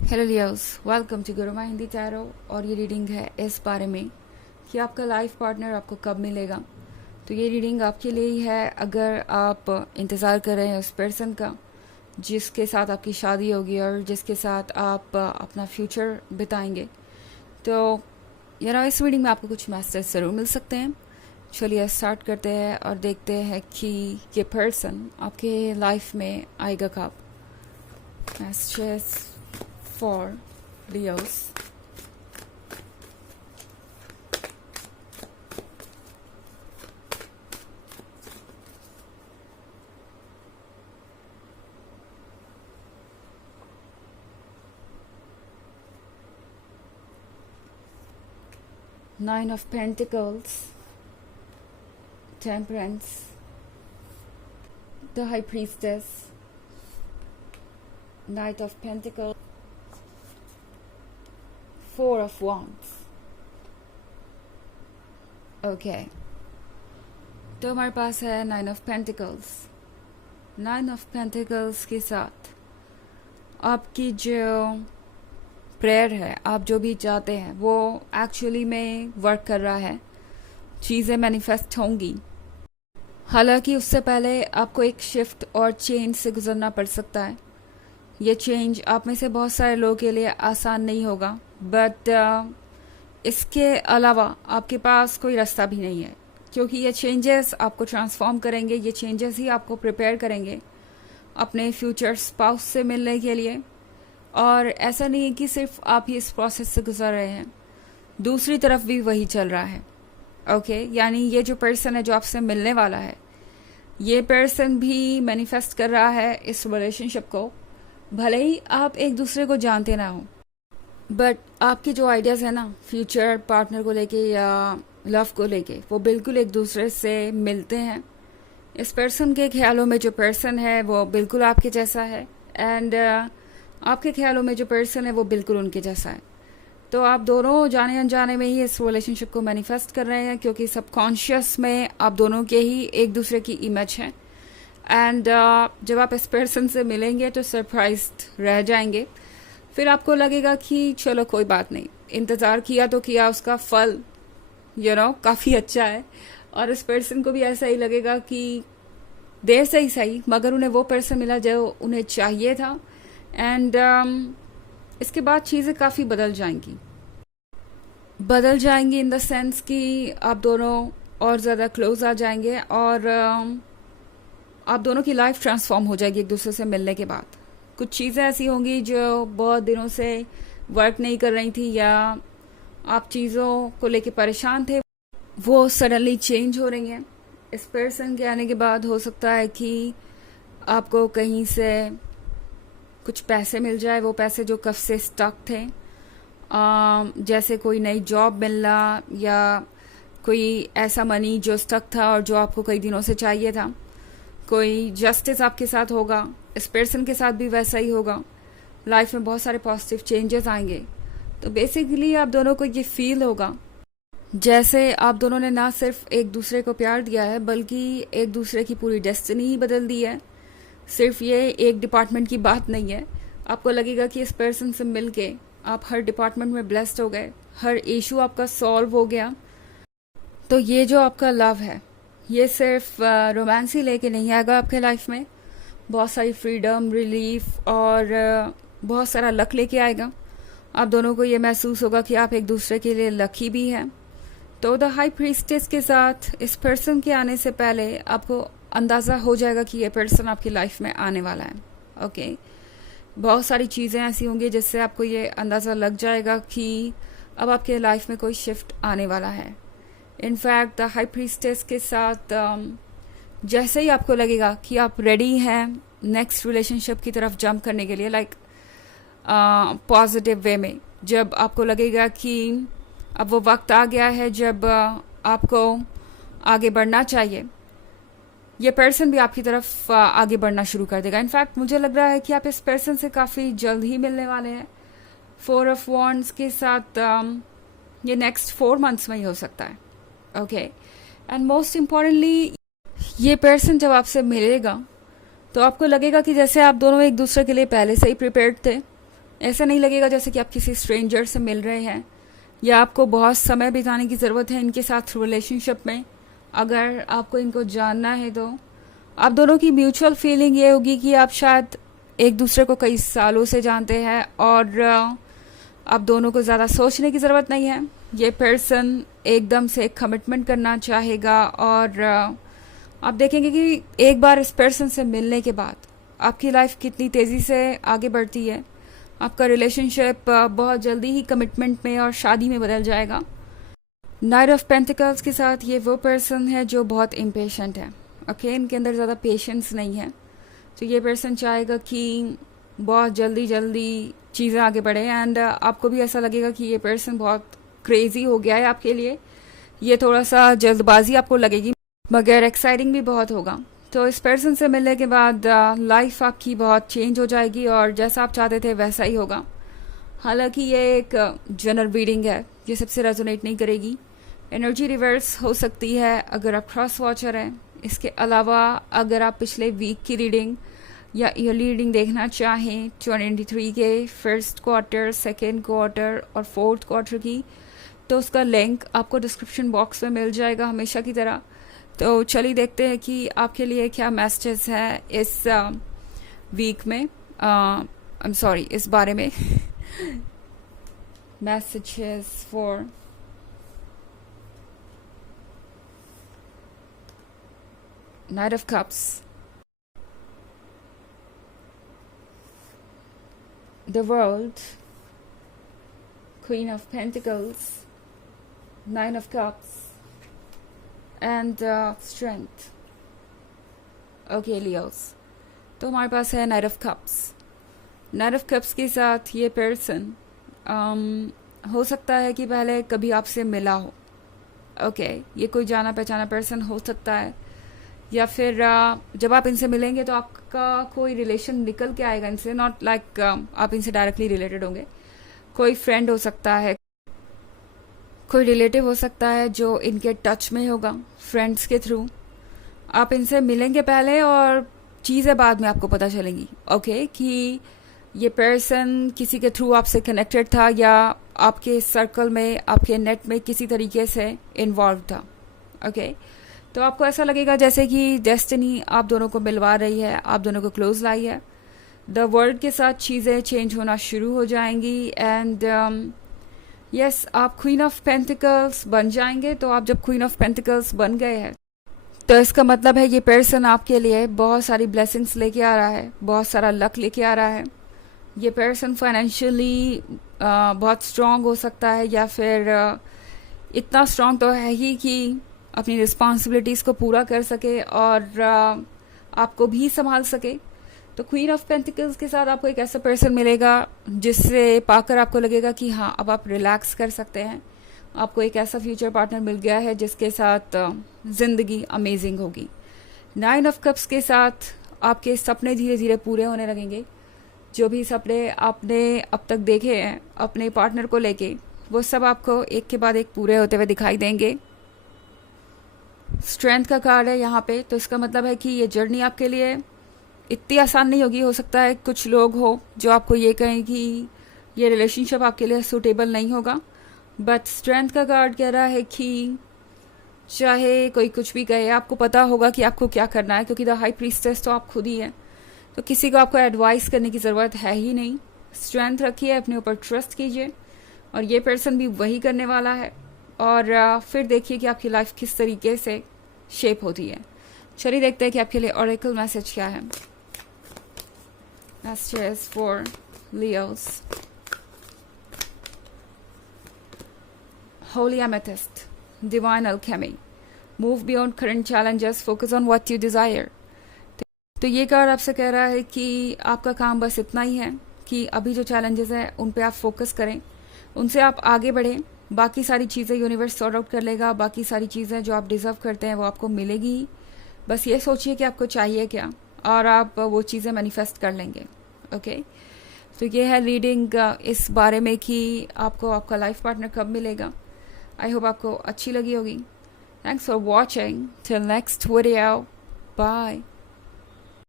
Hello Leos, welcome to Guruma Hindi tarot. और ये reading है इस बारे में कि आपका लाइफ पार्टनर आपको कब मिलेगा। तो ये रीडिंग आपके लिए ही है अगर आप इंतज़ार कर रहे हैं उस पर्सन का जिसके साथ आपकी शादी होगी और जिसके साथ आप अपना फ्यूचर बिताएंगे। तो इस रीडिंग में आपको कुछ मैसेज ज़रूर मिल सकते हैं। चलिए स्टार्ट करते हैं और देखते हैं कि ये पर्सन आपके लाइफ में आएगा कब। Message for Leos. Nine of Pentacles, Temperance, the High Priestess, Knight of Pentacles, Four of Wands. Okay, तो हमारे पास है nine of pentacles. Nine of pentacles के साथ आपकी जो प्रेयर है, आप जो भी चाहते हैं वो एक्चुअली में वर्क कर रहा है, चीज़ें मैनिफेस्ट होंगी। हालांकि उससे पहले आपको एक शिफ्ट और चेंज से गुजरना पड़ सकता है। ये चेंज आप में से बहुत सारे लोगों के लिए आसान नहीं होगा, बट इसके अलावा आपके पास कोई रास्ता भी नहीं है, क्योंकि ये चेंजेस आपको ट्रांसफॉर्म करेंगे। ये चेंजेस ही आपको प्रिपेयर करेंगे अपने फ्यूचर स्पाउस से मिलने के लिए। और ऐसा नहीं है कि सिर्फ आप ही इस प्रोसेस से गुजर रहे हैं, दूसरी तरफ भी वही चल रहा है। ओके, यानी ये जो पर्सन है जो आपसे मिलने वाला है, ये पर्सन भी मैनिफेस्ट कर रहा है इस रिलेशनशिप को। भले ही आप एक दूसरे को जानते ना हो, बट आपके जो आइडियाज़ है ना फ्यूचर पार्टनर को लेके या लव को लेके, वो बिल्कुल एक दूसरे से मिलते हैं। इस पर्सन के ख्यालों में जो पर्सन है वो बिल्कुल आपके जैसा है, एंड आपके ख्यालों में जो पर्सन है वो बिल्कुल उनके जैसा है। तो आप दोनों जाने अनजाने में ही इस रिलेशनशिप को मैनिफेस्ट कर रहे हैं, क्योंकि सबकॉन्शियस में आप दोनों के ही एक दूसरे की इमेज है। एंड जब आप इस पर्सन से मिलेंगे तो सरप्राइज्ड रह जाएंगे। फिर आपको लगेगा कि चलो कोई बात नहीं, इंतज़ार किया तो किया, उसका फल काफ़ी अच्छा है। और इस पर्सन को भी ऐसा ही लगेगा कि देर से ही सही, मगर उन्हें वो पर्सन मिला जो उन्हें चाहिए था। एंड इसके बाद चीज़ें काफ़ी बदल जाएंगी इन द सेंस कि आप दोनों और ज़्यादा क्लोज आ जाएंगे, और आप दोनों की लाइफ ट्रांसफॉर्म हो जाएगी एक दूसरे से मिलने के बाद। कुछ चीज़ें ऐसी होंगी जो बहुत दिनों से वर्क नहीं कर रही थी, या आप चीज़ों को लेके परेशान थे, वो सडनली चेंज हो रही हैं। इस पर्सन के आने के बाद हो सकता है कि आपको कहीं से कुछ पैसे मिल जाए, वो पैसे जो कब से स्टक थे, जैसे कोई नई जॉब मिलना या कोई ऐसा मनी जो स्टक था और जो आपको कई दिनों से चाहिए था। कोई जस्टिस आपके साथ होगा, इस पर्सन के साथ भी वैसा ही होगा। लाइफ में बहुत सारे पॉजिटिव चेंजेस आएंगे। तो बेसिकली आप दोनों को ये फील होगा जैसे आप दोनों ने ना सिर्फ एक दूसरे को प्यार दिया है, बल्कि एक दूसरे की पूरी डेस्टिनी ही बदल दी है। सिर्फ ये एक डिपार्टमेंट की बात नहीं है। आपको लगेगा कि इस पर्सन से मिलके आप हर डिपार्टमेंट में ब्लेस्ड हो गए, हर इशू आपका सॉल्व हो गया। तो ये जो आपका लव है, ये सिर्फ रोमांस ही लेके नहीं आएगा आपके लाइफ में, बहुत सारी फ्रीडम, रिलीफ और बहुत सारा लक लेके आएगा। आप दोनों को ये महसूस होगा कि आप एक दूसरे के लिए लकी भी हैं। तो द हाई प्रीस्टेस के साथ इस पर्सन के आने से पहले आपको अंदाज़ा हो जाएगा कि ये पर्सन आपकी लाइफ में आने वाला है। ओके, बहुत सारी चीज़ें ऐसी होंगी जिससे आपको ये अंदाज़ा लग जाएगा कि अब आपके लाइफ में कोई शिफ्ट आने वाला है। इनफैक्ट द हाई प्रीस्टेस के साथ जैसे ही आपको लगेगा कि आप रेडी हैं नेक्स्ट रिलेशनशिप की तरफ जंप करने के लिए, लाइक पॉजिटिव वे में, जब आपको लगेगा कि अब वो वक्त आ गया है जब आपको आगे बढ़ना चाहिए, ये पर्सन भी आपकी तरफ आगे बढ़ना शुरू कर देगा। इनफैक्ट मुझे लग रहा है कि आप इस पर्सन से काफ़ी जल्द ही मिलने वाले हैं। 4 ऑफ वॉन्ड्स के साथ ये नेक्स्ट 4 मंथ्स में ही हो सकता है। ओके, एंड मोस्ट इम्पॉर्टेंटली ये पर्सन जब आपसे मिलेगा तो आपको लगेगा कि जैसे आप दोनों एक दूसरे के लिए पहले से ही प्रिपेयर्ड थे। ऐसा नहीं लगेगा जैसे कि आप किसी स्ट्रेंजर से मिल रहे हैं, या आपको बहुत समय बिताने की ज़रूरत है इनके साथ रिलेशनशिप में। अगर आपको इनको जानना है तो आप दोनों की म्यूचुअल फीलिंग ये होगी कि आप शायद एक दूसरे को कई सालों से जानते हैं, और आप दोनों को ज़्यादा सोचने की ज़रूरत नहीं है। ये पर्सन एकदम से एक कमिटमेंट करना चाहेगा, और आप देखेंगे कि एक बार इस पर्सन से मिलने के बाद आपकी लाइफ कितनी तेज़ी से आगे बढ़ती है। आपका रिलेशनशिप बहुत जल्दी ही कमिटमेंट में और शादी में बदल जाएगा। नाइट ऑफ पेंटिकल्स के साथ ये वो पर्सन है जो बहुत इम्पेशेंट है। ओके, इनके अंदर ज़्यादा पेशेंस नहीं है। तो ये पर्सन चाहेगा कि बहुत जल्दी जल्दी चीज़ें आगे बढ़े, एंड आपको भी ऐसा लगेगा कि ये पर्सन बहुत क्रेजी हो गया है आपके लिए। ये थोड़ा सा जल्दबाजी आपको लगेगी, मगर एक्साइटिंग भी बहुत होगा। तो इस पर्सन से मिलने के बाद लाइफ आपकी बहुत चेंज हो जाएगी, और जैसा आप चाहते थे वैसा ही होगा। हालांकि ये एक जनरल रीडिंग है, ये सबसे रेजोनेट नहीं करेगी। एनर्जी रिवर्स हो सकती है अगर आप क्रॉस वॉचर हैं। इसके अलावा अगर आप पिछले वीक की रीडिंग या ईयरली रीडिंग देखना चाहें 2023 के फर्स्ट क्वार्टर, सेकेंड क्वार्टर और फोर्थ क्वार्टर की, तो उसका लिंक आपको डिस्क्रिप्शन बॉक्स में मिल जाएगा हमेशा की तरह। तो चलिए देखते हैं कि आपके लिए क्या मैसेजेस है इस वीक में, आई एम सॉरी, इस बारे में। Messages for Knight of Cups, the World, Queen of Pentacles, Nine of Cups, and Strength. Okay, Leos. तो हमारे पास है Knight of Cups. Knight of Cups के साथ ये पर्सन हो सकता है कि पहले कभी आपसे मिला हो। ओके, ये कोई जाना पहचाना पर्सन हो सकता है, या फिर जब आप इनसे मिलेंगे तो आपका कोई रिलेशन निकल के आएगा इनसे। नॉट लाइक आप इनसे डायरेक्टली रिलेटेड होंगे। कोई फ्रेंड हो सकता है, कोई रिलेटिव हो सकता है जो इनके टच में होगा फ्रेंड्स के थ्रू। आप इनसे मिलेंगे पहले और चीज़ें बाद में आपको पता चलेंगी। ओके, कि ये पर्सन किसी के थ्रू आपसे कनेक्टेड था, या आपके सर्कल में, आपके नेट में किसी तरीके से इन्वॉल्व था। ओके, तो आपको ऐसा लगेगा जैसे कि डेस्टिनी आप दोनों को मिलवा रही है, आप दोनों को क्लोज लाई है। द वर्ल्ड के साथ चीज़ें चेंज होना शुरू हो जाएंगी, एंड यस, आप क्वीन ऑफ पेंटिकल्स बन जाएंगे। तो आप जब क्वीन ऑफ पेंटिकल्स बन गए हैं तो इसका मतलब है ये पर्सन आपके लिए बहुत सारी ब्लेसिंग्स लेके आ रहा है, बहुत सारा लक लेके आ रहा है। ये पर्सन फाइनेंशियली बहुत स्ट्रांग हो सकता है, या फिर इतना स्ट्रांग तो है ही कि अपनी रिस्पॉन्सिबिलिटीज़ को पूरा कर सके और आपको भी संभाल सके। तो क्वीन ऑफ पेंटिकल्स के साथ आपको एक ऐसा पर्सन मिलेगा जिससे पाकर आपको लगेगा कि हाँ, अब आप रिलैक्स कर सकते हैं। आपको एक ऐसा फ्यूचर पार्टनर मिल गया है जिसके साथ ज़िंदगी अमेजिंग होगी। 9 ऑफ कप्स के साथ आपके सपने धीरे धीरे पूरे होने लगेंगे। जो भी सपने आपने अब तक देखे हैं अपने पार्टनर को लेके, वो सब आपको एक के बाद एक पूरे होते हुए दिखाई देंगे। स्ट्रेंथ का कार्ड है यहाँ पे, तो इसका मतलब है कि ये जर्नी आपके लिए इतनी आसान नहीं होगी। हो सकता है कुछ लोग हो जो आपको ये कहें कि ये रिलेशनशिप आपके लिए सूटेबल नहीं होगा, बट स्ट्रेंथ का कार्ड कह रहा है कि चाहे कोई कुछ भी कहे, आपको पता होगा कि आपको क्या करना है, क्योंकि द हाई प्रीस्टेस तो आप खुद ही हैं। तो किसी को आपको एडवाइस करने की ज़रूरत है ही नहीं। स्ट्रेंथ रखिए, अपने ऊपर ट्रस्ट कीजिए, और ये पर्सन भी वही करने वाला है। और फिर देखिए कि आपकी लाइफ किस तरीके से शेप होती है। चलिए देखते हैं कि आपके लिए ऑरेकल मैसेज क्या है। Messages for Leos. Holy Amethyst, Divine Alchemy. Move beyond current challenges, focus on what you desire. तो ये कार्ड आपसे कह रहा है कि आपका काम बस इतना ही है कि अभी जो चैलेंजेस हैं उन पे आप फोकस करें, उनसे आप आगे बढ़ें। बाकी सारी चीज़ें यूनिवर्स सॉर्ट आउट कर लेगा। बाकी सारी चीज़ें जो आप डिज़र्व करते हैं वो आपको मिलेगी ही। बस ये सोचिए कि आपको चाहिए क्या, और आप वो चीज़ें मैनिफेस्ट कर लेंगे। ओके, तो ये है रीडिंग इस बारे में कि आपको आपका लाइफ पार्टनर कब मिलेगा। आई होप आपको अच्छी लगी होगी। Thanks for watching. Till next video, bye.